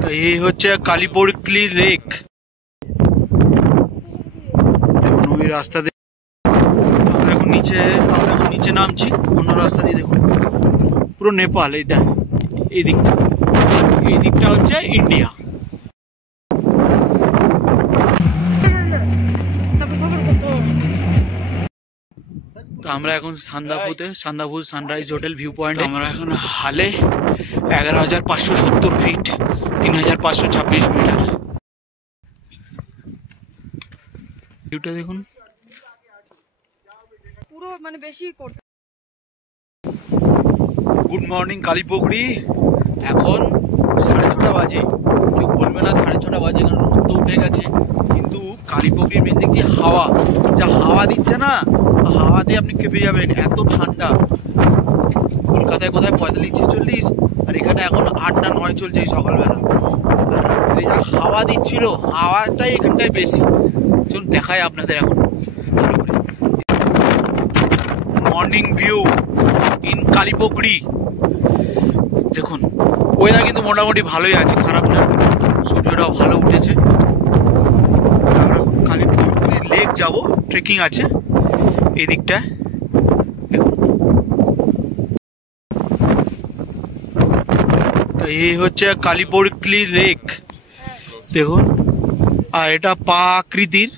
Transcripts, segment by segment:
তো এই হচ্ছে কালীপোকড়ি লেক। দেখুন ওই রাস্তা দিয়ে আমরা এখন নিচে নামছি অন্য রাস্তা দিয়ে। দেখুন পুরো নেপাল, এটা এই দিকটা হচ্ছে ইন্ডিয়া। তো আমরা এখন Sandakphu sunrise hotel view point. আমরা এখন হালে 11,570 ফিট, 3,526 মিটার। ভিউটা দেখুন পুরো মানে বেশি করতে। গুড মর্নিং কালীপোকড়ি। এখন 6:30 বাজে। কেউ বলবে না 6:30 বাজে, কারণ রোদ তো উঠে গেছে। কিন্তু কালীপোকড়ির মেন দেখছি হাওয়া, যা হাওয়া দিচ্ছে না, হাওয়াতে আপনি কেঁপে যাবেন, এত ঠান্ডা। কলকাতায় কোথায় 45-46, আর এখানে এখন 8 না 9 চলছে সকালবেলা। রাত্রে যা হাওয়া দিচ্ছিল, হাওয়াটাই এখানটায় বেশি। চলুন দেখায় আপনাদের এখন মর্নিং ভিউ ইন কালীপোকড়ি। দেখুন ওয়েদার কিন্তু মোটামুটি ভালোই আছে, খারাপ না, সূর্যটাও ভালো উঠেছে। আমরা কালীপোকড়ি লেক যাব, ট্রেকিং আছে এই দিকটায়। দেখুন তো এই হচ্ছে কালীপোকড়ি লেক। দেখুন, আর এটা পা আকৃতির।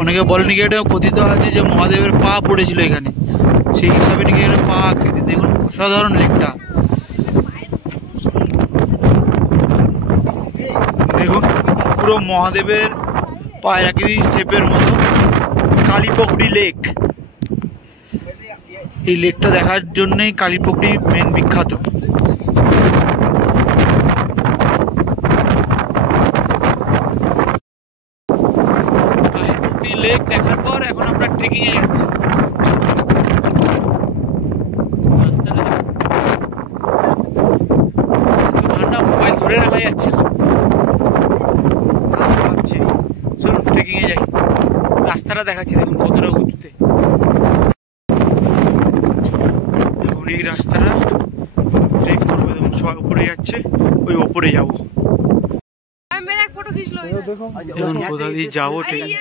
অনেকে বলে নাকি এটা কথিত আছে যে মহাদেবের পা পড়েছিল এখানে, সেই হিসাবে নাকি এটা পা আকৃতি। দেখুন অসাধারণ লেকটা। দেখুন পুরো মহাদেবের পায়ের আকৃতি শেপের মতো কালীপোকড়ি লেক। এই লেকটা দেখার জন্যই কালীপোকড়ি মেন বিখ্যাত। কালীপোকড়ি লেক দেখার পর এখন আমরা ট্রেকিং এ যাচ্ছি। রাস্তাটা ঠান্ডা, মোবাইল ধরে রাখা যাচ্ছে না, ভাবছি চলুন ট্রেকিং এ যাই। রাস্তাটা দেখাচ্ছি, দেখুন কতটা উঁচুতে। দেখুন এই রাস্তাটা ট্রেক করবো। দেখুন সবাই উপরে যাচ্ছে, ওই ওপরে যাবো। দেখুন কোথা দিয়ে যাবো ঠিক আছে।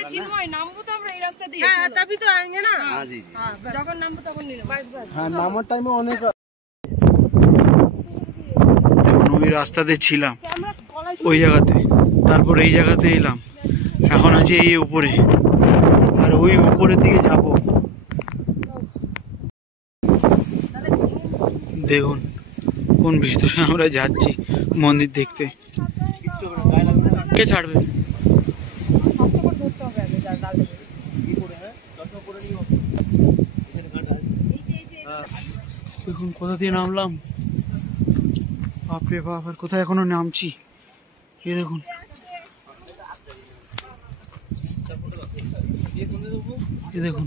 দেখুন ওই রাস্তাতে ছিলাম, ওই জায়গাতে, তারপর এই জায়গাতে এলাম, এখন আছে এই উপরে, আর ওই উপরের দিকে যাব। দেখুন কোন ভিতরে আমরা যাচ্ছি মন্দির দেখতে। কে ছাড়বে? দেখুন কোথা দিয়ে নামলাম, বাপরে বাপ, আর কোথায় এখনো নামছি। এই দেখুন এই দেখুন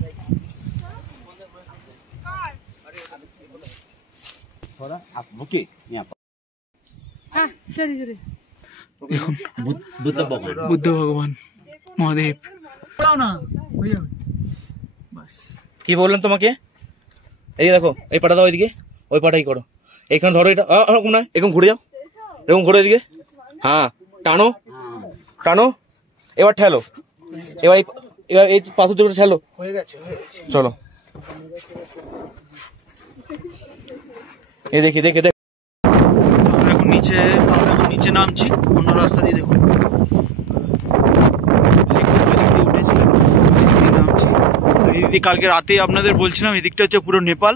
দেখুন বুদ্ধ ভগবান মহাদেব। কি বললাম তোমাকে? এই দেখো, এই পাটা দাও, ওইদিকে ওই পাটাই করো। এইখানে ধরো, এটা না, এরকম ঘুরে যাও, এরকম ঘুরে এদিকে। হ্যাঁ, টানো টানো, এবার ঠেলো, এবার এই পাথর চোখটা ঠেলো। চলো এই দেখি দেখে দেখ। আমরা এখন নিচে নামছি অন্য রাস্তা দিয়ে। দেখুন উঠেছিলাম, নামছি। এই কালকে রাতে আপনাদের বলছিলাম, এদিকটা হচ্ছে পুরো নেপাল।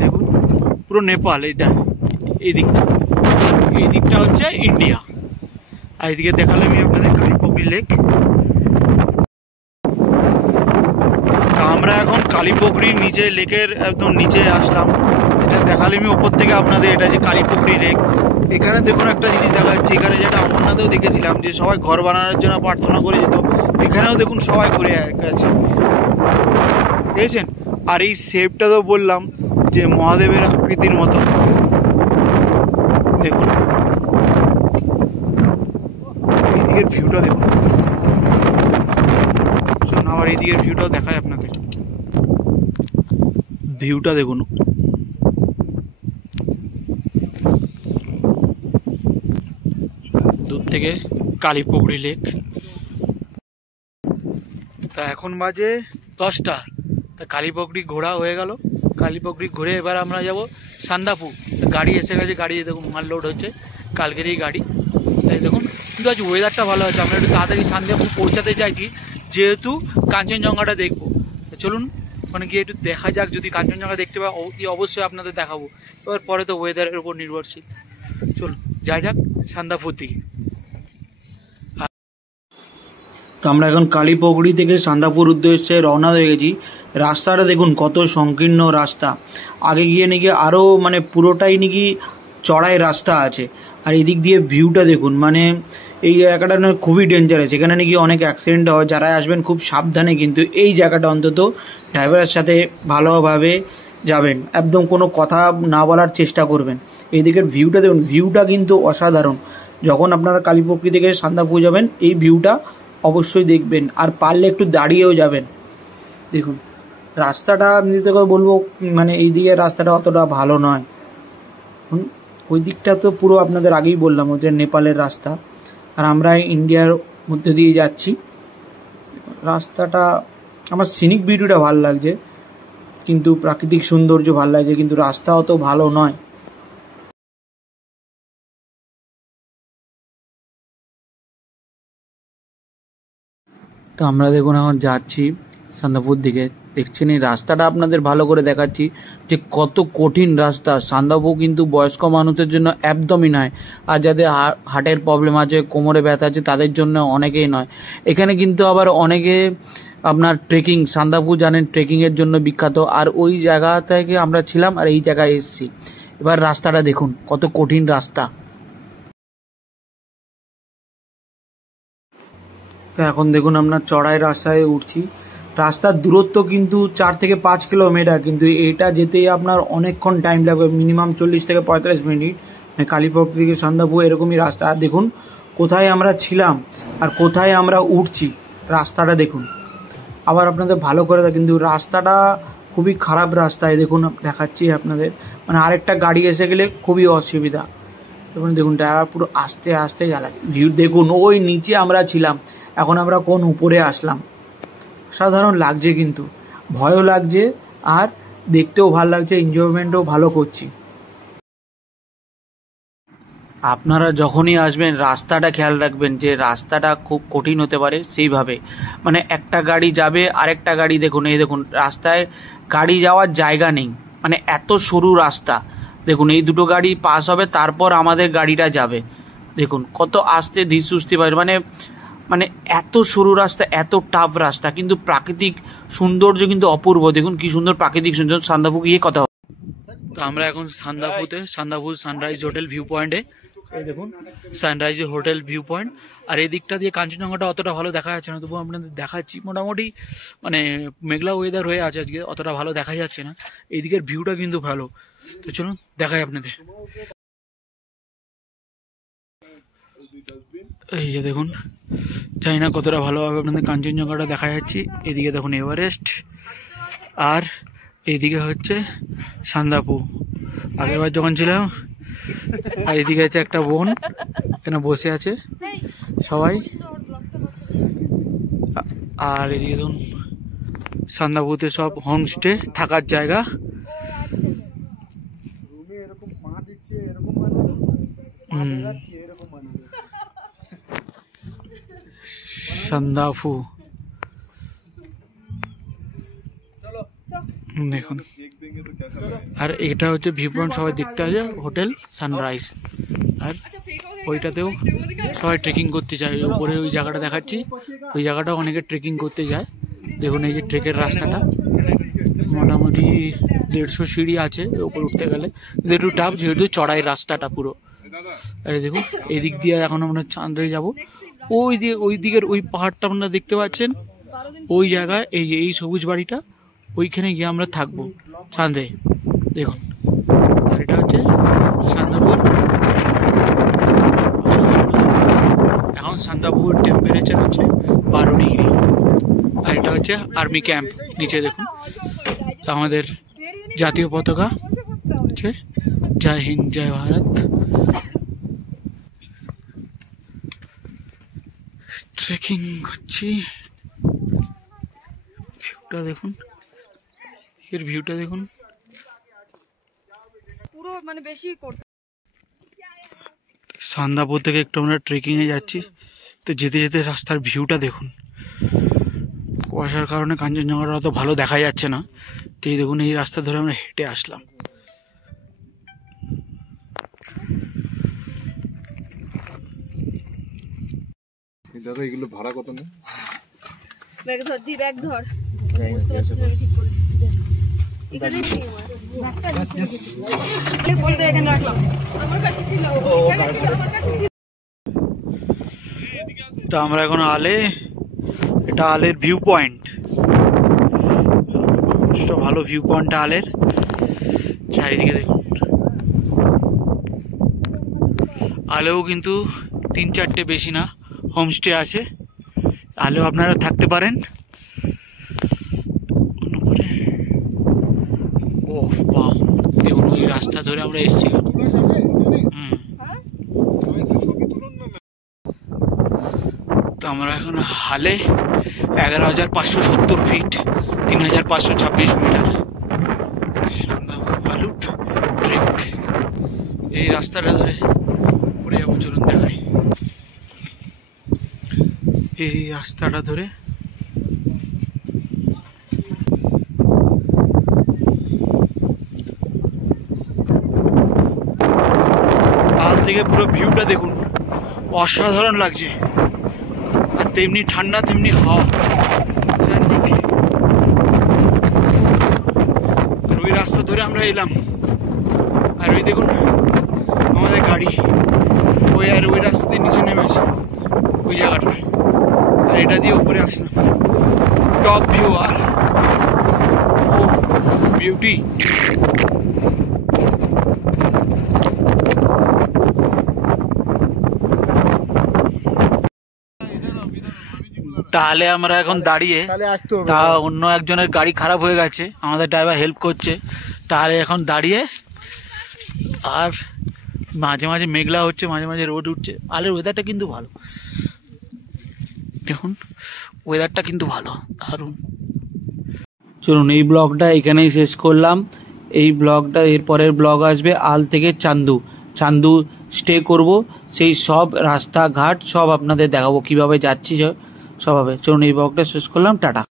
দেখুন পুরো নেপাল, এটা এই দিকটা হচ্ছে ইন্ডিয়া। আর এদিকে দেখালাম আপনাদের কালীপোকড়ি লেক। আমরা এখন কালীপোকড়ির নিচে, লেকের একদম নিচে আসলাম। এটা দেখালাম ওপর থেকে আপনাদের, এটা যে কালীপোকড়ি লেক। এখানে দেখুন একটা জিনিস দেখা যাচ্ছে, এখানে যেটা অমরনাথেও দেখেছিলাম যে সবাই ঘর বানানোর জন্য প্রার্থনা করে যেত, এখানেও দেখুন সবাই করে গেছে, দেখেছেন। আর এই শেপটা তো বললাম যে মহাদেবের আকৃতির মতো। দেখুন এই দিকের ভিউটা দেখুন, আবার এই দিকের ভিউটাও দেখায় আপনাদের। ভিউটা দেখুন, দূর থেকে কালীপুকুরি লেক। তা এখন বাজে 10টা। তা কালীপুকুরি ঘোরা হয়ে গেল। কালীপুকুরি ঘুরে এবার আমরা যাব সান্দাফু। গাড়ি এসে গেছে, গাড়ি দেখুন মাল লোড হচ্ছে, কালকেরই গাড়ি। তাই দেখুন, কিন্তু আজ ওয়েদারটা ভালো আছে। আমরা একটু তাড়াতাড়ি সান্দাফু পৌঁছাতে চাইছি, যেহেতু কাঞ্চনজঙ্ঘাটা দেখবো। চলুন ওখানে গিয়ে একটু দেখা যাক, যদি কাঞ্চনজঙ্ঘা দেখতে পাই অবশ্যই আপনাদের দেখাবো। এবার পরে তো ওয়েদারের উপর নির্ভরশীল। চলুন যাই যাক সান্দাফুর দিকে। তো আমরা এখন কালীপুকুরি থেকে সান্দাফুর উদ্দেশ্যে রওনা হয়ে গেছি। রাস্তাটা দেখুন কত সংকীর্ণ রাস্তা। আগে গিয়ে নাকি আরও মানে পুরোটাই নাকি চড়াই রাস্তা আছে। আর এদিক দিয়ে ভিউটা দেখুন, মানে এই জায়গাটা না খুবই ডেঞ্জারাস। এখানে নাকি অনেক অ্যাক্সিডেন্ট হয়। যারা আসবেন খুব সাবধানে কিন্তু এই জায়গাটা অন্তত ড্রাইভারের সাথে ভালোভাবে যাবেন, একদম কোনো কথা না বলার চেষ্টা করবেন। এইদিকের ভিউটা দেখুন, ভিউটা কিন্তু অসাধারণ। যখন আপনারা কালীপুকুরি থেকে সান্দাফু যাবেন এই ভিউটা অবশ্যই দেখবেন, আর পারলে একটু দাঁড়িয়েও যাবেন। দেখুন রাস্তাটা আমি তোকে বলবো, মানে এই দিকের রাস্তাটা অতটা ভালো নয়। ওই দিকটা তো পুরো আপনাদের আগেই বললাম, ওইটা নেপালের রাস্তা, আর আমরা ইন্ডিয়ার মধ্যে দিয়ে যাচ্ছি। রাস্তাটা আমার সিনিক বিউটিটা ভালো লাগছে, কিন্তু প্রাকৃতিক সৌন্দর্য ভালো লাগছে, কিন্তু রাস্তা অত ভালো নয়। তো আমরা দেখুন এখন যাচ্ছি সান্দাফুর দিকে। দেখছেন এই রাস্তাটা আপনাদের ভালো করে দেখাচ্ছি যে কত কঠিন রাস্তা। সান্দাফু কিন্তু বয়স্ক মানুষদের জন্য একদমই নয়, আর যাদের হার্টের প্রবলেম আছে, কোমরে ব্যথা আছে, তাদের জন্য অনেকেই নয়। এখানে কিন্তু আবার অনেকে আপনার ট্রেকিং, সান্দাফু জানেন ট্রেকিংয়ের জন্য বিখ্যাত, আর ওই জায়গা থেকে আমরা ছিলাম আর এই জায়গায় এসেছি। এবার রাস্তাটা দেখুন কত কঠিন রাস্তা। তো এখন দেখুন আমরা চড়াই রাস্তায় উঠছি। রাস্তার দূরত্ব কিন্তু 4 থেকে 5 কিলোমিটার, কিন্তু এটা যেতেই আপনার অনেকক্ষণ টাইম লাগবে, মিনিমাম 40 থেকে 45 মিনিট। কালীপুকুরি থেকে সান্দাফু এরকমই রাস্তা। আর দেখুন কোথায় আমরা ছিলাম আর কোথায় আমরা উঠছি, রাস্তাটা দেখুন। আবার আপনাদের ভালো করে, কিন্তু রাস্তাটা খুবই খারাপ রাস্তায় দেখুন, দেখাচ্ছি আপনাদের, মানে আরেকটা গাড়ি এসে গেলে খুবই অসুবিধা। দেখুন দেখুন ড্রাইভার পুরো আস্তে আস্তে চালায়। ভিউ দেখুন, ওই নিচে আমরা ছিলাম, এখন আমরা কোন উপরে আসলাম। সাধারণ লাগছে, কিন্তু ভয়ও লাগছে, আর দেখতেও ভালো লাগছে, এনজয়মেন্টও ভালো করছি। আপনারা যখনই আসবেন রাস্তাটা খেয়াল রাখবেন, যে রাস্তাটা খুব কঠিন হতে পারে সেইভাবে, মানে একটা গাড়ি যাবে আরেকটা গাড়ি দেখুন, এই দেখুন রাস্তায় গাড়ি যাওয়ার জায়গা নেই, মানে এত সরু রাস্তা। দেখুন এই দুটো গাড়ি পাস হবে, তারপর আমাদের গাড়িটা যাবে। দেখুন কত আস্তে ধীর সুস্থি পারে, মানে এত সরু রাস্তা, এত টাফ রাস্তা, কিন্তু প্রাকৃতিক সৌন্দর্য কিন্তু অপূর্ব। দেখুন কি সুন্দর প্রাকৃতিক সৌন্দর্য। সান্দাফু গিয়ে কথা হবে। তো আমরা এখন সান্দাফু সানরাইজ হোটেল ভিউ পয়েন্টে। এই দেখুন সানরাইজ হোটেল ভিউ পয়েন্ট। আর এই দিকটা দিয়ে কাঞ্চনজঙ্ঘাটা অতটা ভালো দেখা যাচ্ছে না, তবুও আপনাদের দেখাচ্ছি। মোটামুটি মানে মেঘলা ওয়েদার হয়ে আছে আজকে, অতটা ভালো দেখা যাচ্ছে না। এই দিকের ভিউটা কিন্তু ভালো। তো চলুন দেখাই আপনাদের। এই যে দেখুন, জানি না কতটা ভালোভাবে আপনাদের কাঞ্চনজঙ্ঘাটা দেখা যাচ্ছে। এদিকে দেখুন এভারেস্ট, আর এইদিকে হচ্ছে সান্দাফু আগেরবার যখন ছিলাম। আর এদিকে আছে একটা বোন, এখানে বসে আছে সবাই। আর এদিকে দেখুন সান্দাফুতে সব হোমস্টে, থাকার জায়গা। সান্দাফু দেখুন। আর এটা হচ্ছে ভিউ পয়েন্ট, সবাই দেখতে আসে হোটেল সানরাইজ। আর ওইটাতেও সবাই ট্রেকিং করতে যায়। উপরে ওই জায়গাটা দেখাচ্ছি, ওই জায়গাটাও অনেকে ট্রেকিং করতে যায়। দেখুন এই যে ট্রেকের রাস্তাটা, মোটামুটি 150 সিঁড়ি আছে উপরে উঠতে গেলে, কিন্তু একটু টাফ, যেহেতু চড়াই রাস্তাটা পুরো। আরে দেখুন এই দিক দিয়ে এখন আমরা চাঁদে যাবো। ওই দিকের ওই পাহাড়টা আপনারা দেখতে পাচ্ছেন, ওই জায়গায় এই সবুজ বাড়িটা, ওইখানে গিয়ে আমরা থাকবো চাঁদে। দেখুন আর এটা হচ্ছে সান্দাফু। এখন সান্দাফুর টেম্পারেচার হচ্ছে 12 ডিগ্রি। আর এটা হচ্ছে আর্মি ক্যাম্প। নিচে দেখুন আমাদের জাতীয় পতাকা হচ্ছে জয় হিন্দ জয় ভারত। ট্রেকিং করছি। ভিউটা দেখুন, এর ভিউটা দেখুন। পুরো মানে বেশি করতে। সান্দাপুর থেকে একটু আমরা ট্রেকিং এ যাচ্ছি, তো যেতে যেতে রাস্তার ভিউটা দেখুন। কুয়াশার কারণে কাঞ্চনজঙ্ঘাটা অত ভালো দেখা যাচ্ছে না, তো এই দেখুন এই রাস্তা ধরে আমরা হেঁটে আসলাম। দাদা এগুলো ভাড়া কত নেই? ব্যাগ ধর, দি ব্যাগ ধর। বুঝতে পারছিস আমি ঠিক করে। এখানে ব্যাগটা বলবে এখানে রাখলাম। আমার কাছে ছিল, এখানে ছিল, আমার কাছে ছিল। তো আমরা এখন আলে, এটা আলের ভিউ পয়েন্ট। ভালো ভিউ পয়েন্টটা আলের, চারিদিকে দেখুন। আলেও কিন্তু 3-4টে বেশি না হোমস্টে আছে, আলেও আপনারা থাকতে পারেন। ও বাহ, দেখুন ওই রাস্তা ধরে আমরা এসেছিলাম। তো আমরা এখন হালে 11,570 ফিট, 3,526 মিটার সান্দাপুর বালুট ট্রেক। এই রাস্তাটা ধরে পরে যাবো, চলুন দেখাই। এই রাস্তাটা ধরে আল থেকে পুরো ভিউটা দেখুন, অসাধারণ লাগছে। আর তেমনি ঠান্ডা তেমনি হাওয়া চারিদিকে। আর ওই রাস্তা ধরে আমরা এলাম, আর ওই দেখুন আমাদের গাড়ি ওই, আর ওই রাস্তা দিয়ে নিচে নেমেছে ওই জায়গাটা, আর এটা দিয়ে উপরে আসলাম। টপ ভিউ আর ও বিউটি। তাহলে আমরা এখন দাঁড়িয়ে, তা অন্য একজনের গাড়ি খারাপ হয়ে গেছে, আমাদের ড্রাইভার হেল্প করছে। তাহলে এখন দাঁড়িয়ে, আর মাঝে মাঝে মেঘলা হচ্ছে, মাঝে মাঝে রোদ উঠছে। আলের ওয়েদারটা কিন্তু ভালো, দেখুন ওয়েদারটা কিন্তু ভালো, দারুণ। চলুন এই ব্লগটা এখানেই শেষ করলাম। এই ব্লগটা, এরপরের ব্লগ আসবে আল থেকে চান্দু স্টে করব, সেই সব রাস্তাঘাট সব আপনাদের দেখাবো, কিভাবে যাচ্ছি সব হবে। চলুন এই ব্লগটা শেষ করলাম, টাটা।